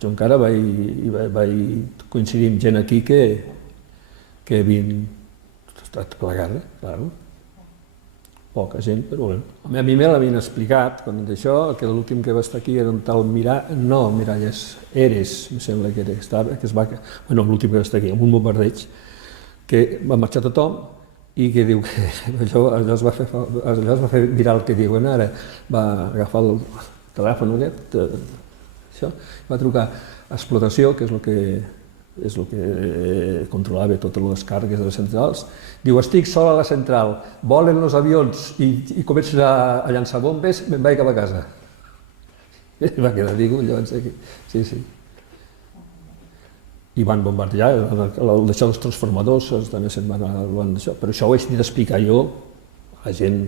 Jo encara vaig coincidir amb gent aquí que havien estat a la guerra, clar. Poca gent, però bé. A mi me l'havien explicat, quan d'això, que l'últim que va estar aquí era un tal Miralles, Eres, em sembla que era, bueno, l'últim que va estar aquí, amb un bombardeig, que va marxar tothom i que diu que allò es va fer viral que diuen ara, va agafar el telèfon aquest, això, va trucar a explotació, que és el que controlava totes les càrregues de les centrals, diu, estic sol a la central, volen els avions i comencen a llançar bombes, me'n vaig cap a casa. I va quedar digo, llavors aquí, sí. I van bombardejar, d'això dels transformadors, també se'n van això, però això ho he d'explicar jo a la gent